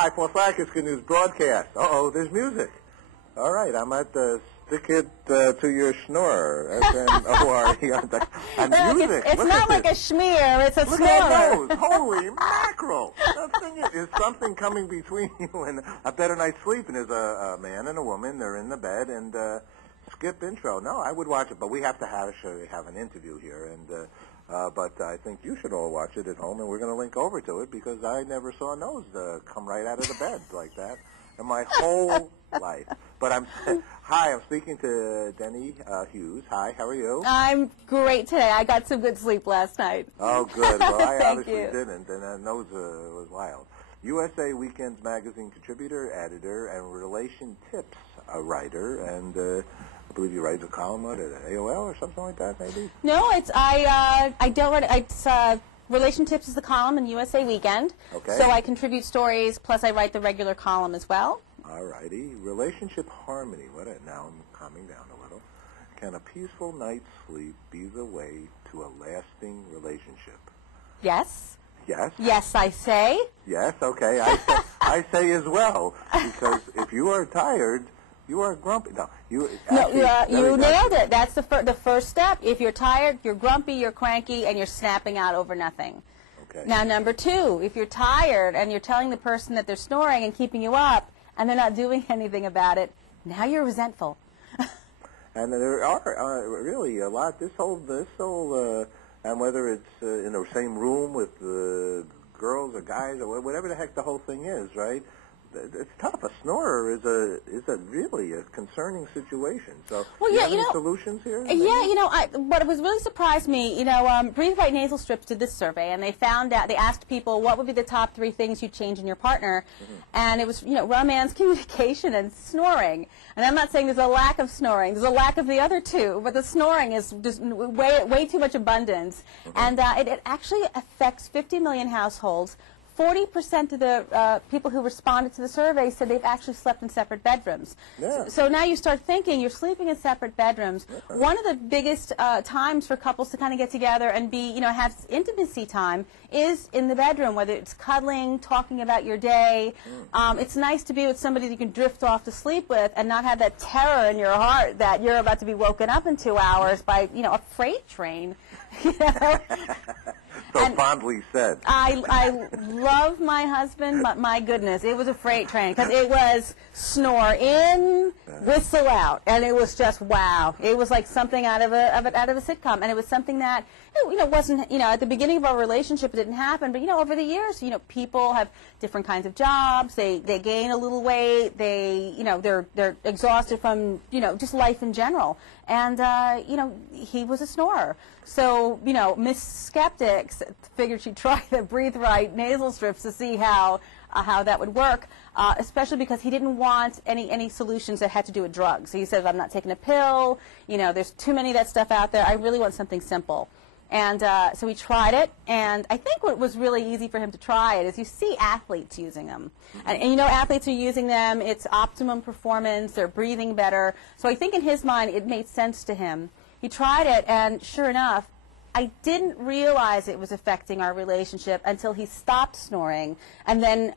Hi, Forsakis News broadcast. Uh-oh, there's music. All right, I'm at the Stick It to Your Schnorr. S-N-O-R-E. And music. It's not like a schmear, it's a Look snore. at those. Holy mackerel. The thing is something coming between you and a better night's sleep. And there's a man and a woman. They're in the bed. And skip intro. No, I would watch it. But we have to have an interview here. And but I think you should all watch it at home. And we're going to link over to it because I never saw a nose come right out of the bed like that in my whole life. But hi, I'm speaking to Dennie Hughes. Hi, how are you? I'm great today. I got some good sleep last night. Oh, good. Well, I Thank obviously you. didn't, and that nose was wild. USA Weekends magazine contributor, editor, and RelationTips writer, and I believe you write a column at AOL or something like that, maybe? No, I don't write. It's RelationTips is the column in USA Weekend. Okay. So I contribute stories, plus I write the regular column as well. All righty. Relationship harmony. Now I'm calming down a little. Can a peaceful night's sleep be the way to a lasting relationship? Yes. Yes? Yes, I say. Yes, okay. I say as well, because if you are tired, you are grumpy. No, you nailed it. That's the first step. If you're tired, you're grumpy, you're cranky, and you're snapping out over nothing. Okay. Now, number two, if you're tired and you're telling the person that they're snoring and keeping you up, and they're not doing anything about it, now you're resentful. And there are really a lot. This whole, and whether it's in the same room with girls or guys or whatever the heck the whole thing is, right? It's tough. A snorer is a really a concerning situation. So, well, do you yeah, have any solutions here? Yeah, what was really surprised me, Breathe Right Nasal Strips did this survey, and they found out, they asked people what would be the top 3 things you'd change in your partner, and it was, romance, communication, and snoring. And I'm not saying there's a lack of snoring. There's a lack of the other 2, but the snoring is just way too much abundance. And it actually affects 50 million households. 40% of the people who responded to the survey said they've actually slept in separate bedrooms. Yeah. So now you start thinking you're sleeping in separate bedrooms. Yeah. One of the biggest times for couples to kind of get together and have intimacy time is in the bedroom, whether it's cuddling, talking about your day. It's nice to be with somebody that you can drift off to sleep with and not have that terror in your heart that you're about to be woken up in 2 hours by, a freight train. So fondly said. I love my husband, but my goodness, it was a freight train because it was snore in, whistle out, and it was just wow. It was like something out of a sitcom, and it was something that wasn't at the beginning of our relationship it didn't happen, but over the years people have different kinds of jobs. They gain a little weight. They're exhausted from just life in general, and he was a snorer. So Miss Skeptics figured she'd try the Breathe Right nasal strips to see how that would work, especially because he didn't want any solutions that had to do with drugs. So he said, I'm not taking a pill. There's too many of that stuff out there. I really want something simple. And so we tried it, and I think what was really easy for him to try it is you see athletes using them. And athletes are using them. It's optimum performance. They're breathing better. So I think in his mind it made sense to him. He tried it, and sure enough, I didn't realize it was affecting our relationship until he stopped snoring. And then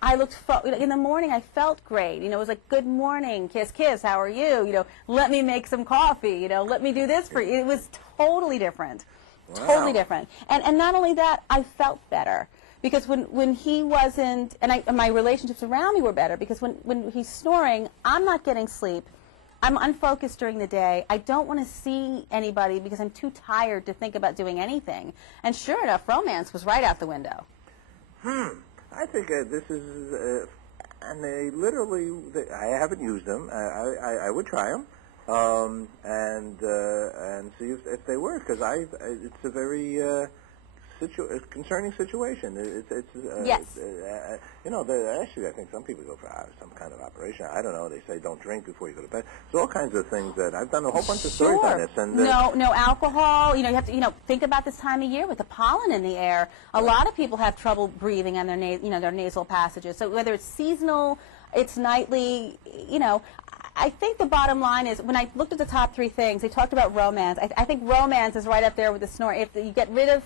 I looked in the morning. I felt great. It was like, good morning, kiss, kiss. How are you? Let me make some coffee. Let me do this for you. It was totally different. Wow. Totally different. And not only that, I felt better. Because when he wasn't, and my relationships around me were better, because when he's snoring, I'm not getting sleep. I'm unfocused during the day. I don't want to see anybody because I'm too tired to think about doing anything. And sure enough, romance was right out the window. I think this is, and they literally, I haven't used them. I would try them. And see if they work, because it's a very concerning situation. Yes. Actually, I think some people go for some kind of operation. I don't know. They say don't drink before you go to bed. There's all kinds of things that I've done a whole bunch of stories on this. And no alcohol. You have to think about this time of year with the pollen in the air. A lot of people have trouble breathing on their nasal passages. So whether it's seasonal, it's nightly. I think the bottom line is, when I looked at the top 3 things, they talked about romance. I think romance is right up there with the snore. If you get rid of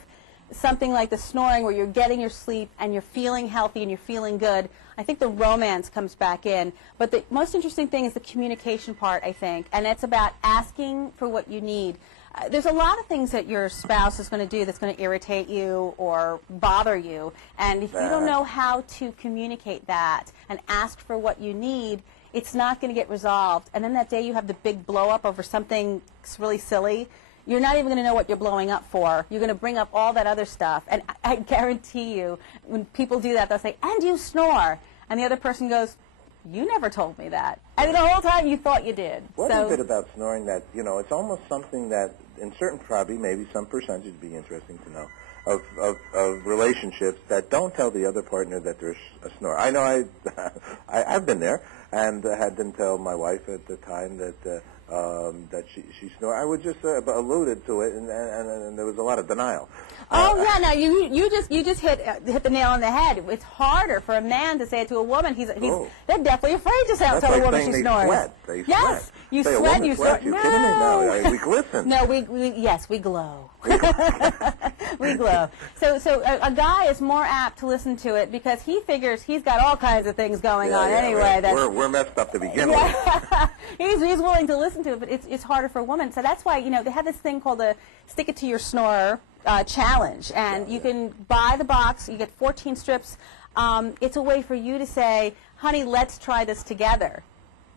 something like the snoring where you're getting your sleep and you're feeling healthy and you're feeling good, I think the romance comes back in. But the most interesting thing is the communication part, I think, and it's about asking for what you need. There's a lot of things that your spouse is going to do that's going to irritate you or bother you, and if you don't know how to communicate that and ask for what you need, it's not going to get resolved. And then that day you have the big blow up over something really silly, you're not even going to know what you're blowing up for. You're going to bring up all that other stuff. And I guarantee you, when people do that, they'll say, and you snore. And the other person goes, you never told me that. And the whole time you thought you did. What is it about snoring that, you know, it's almost something that in certain, probably maybe some percentage would be interesting to know, of relationships that don't tell the other partner that there's a snore. I know I've been there, and didn't tell my wife at the time that she snored. I would just alluded to it, and there was a lot of denial. Oh yeah, no, you just hit the nail on the head. It's harder for a man to say it to a woman. They're definitely afraid to tell a woman she snores. They yes, sweat. You say sweat. You sweat. You kidding me? No, we glisten. No, we glow. We glow. So a guy is more apt to listen to it because he figures he's got all kinds of things going on anyway. We're messed up to begin with. He's willing to listen to it, but it's harder for a woman. So that's why, you know, they have this thing called the Stick It to Your Snorer challenge, and you can buy the box. You get 14 strips. It's a way for you to say, honey, let's try this together.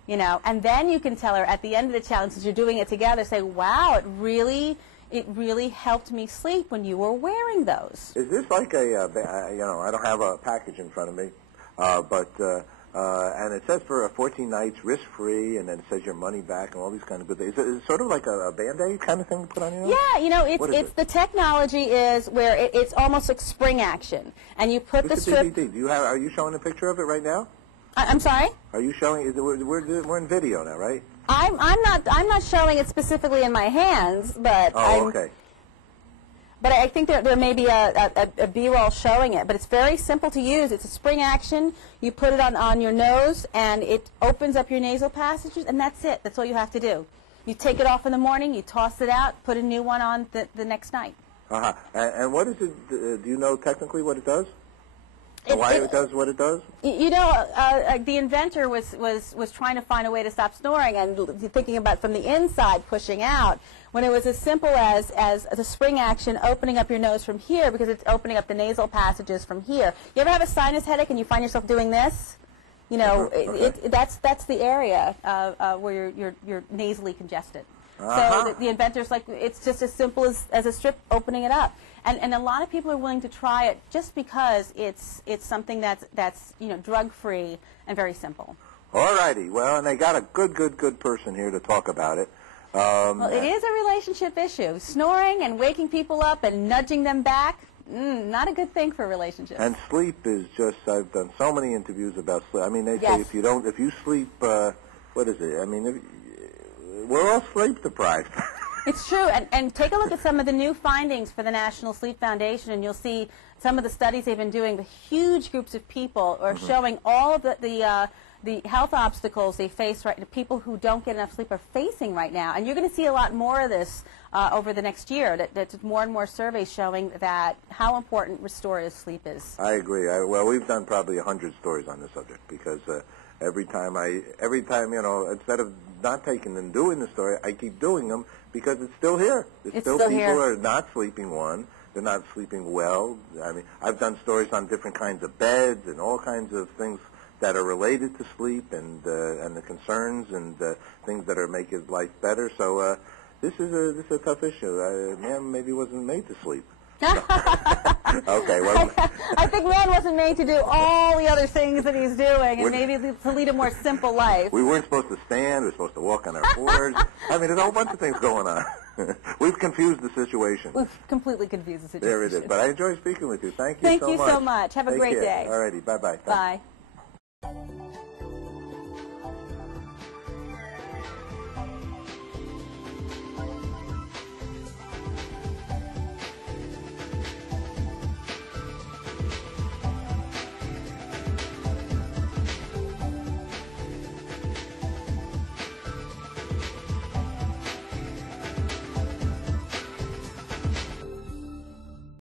You know, and then you can tell her at the end of the challenge, since you're doing it together, say, wow, it really helped me sleep when you were wearing those. Is this like you know, I don't have a package in front of me, and it says for 14 nights, risk-free, and then it says your money back and all these kind of good things. Is it sort of like a Band-Aid kind of thing to put on your nose? Yeah, you know, the technology is where it's almost like spring action, and you put the strip. Are you showing a picture of it right now? I'm sorry? Are you showing? We're in video now, right? I'm not showing it specifically in my hands, but okay. But I think there may be a B-roll showing it. But it's very simple to use. It's a spring action. You put it on your nose, and it opens up your nasal passages, and that's it. That's all you have to do. You take it off in the morning, you toss it out, put a new one on the next night. And what is it? Do you know technically what it does? Why it does what it does? You know, the inventor was trying to find a way to stop snoring and thinking about from the inside pushing out, when it was as simple as a spring action opening up your nose from here, because it's opening up the nasal passages from here. You ever have a sinus headache and you find yourself doing this? You know, that's the area where you're nasally congested. So the inventor's like, it's just as simple as a strip opening it up. And a lot of people are willing to try it just because it's something that's you know, drug-free and very simple. All righty. Well, and they got a good person here to talk about it. Well, it is a relationship issue. Snoring and waking people up and nudging them back, not a good thing for relationships. And sleep is just, I've done so many interviews about sleep. I mean, they say if you sleep, what is it? I mean, we're all sleep deprived. It's true, and take a look at some of the new findings for the National Sleep Foundation, and you'll see some of the studies they've been doing. The huge groups of people are showing all of the health obstacles they face right now. People who don't get enough sleep are facing right now, and you're going to see a lot more of this over the next year. That's more and more surveys showing that how important restorative sleep is. I agree. Well, we've done probably 100 stories on this subject because every time you know, instead of not taking and doing the story, I keep doing them because it's still here. It's still people here. Are not sleeping they're not sleeping well. I mean, I've done stories on different kinds of beds and all kinds of things that are related to sleep and the concerns and things that are making life better. So this is a tough issue. Man maybe wasn't made to sleep. Okay, well, I think man wasn't made to do all the other things that he's doing, and maybe to lead a more simple life. We weren't supposed to stand. We were supposed to walk on our boards. I mean, there's a whole bunch of things going on. We've confused the situation. We've completely confused the situation. There it is. But I enjoy speaking with you. Thank you so much. Thank you so much. Have a great day. All righty. Bye-bye. Bye.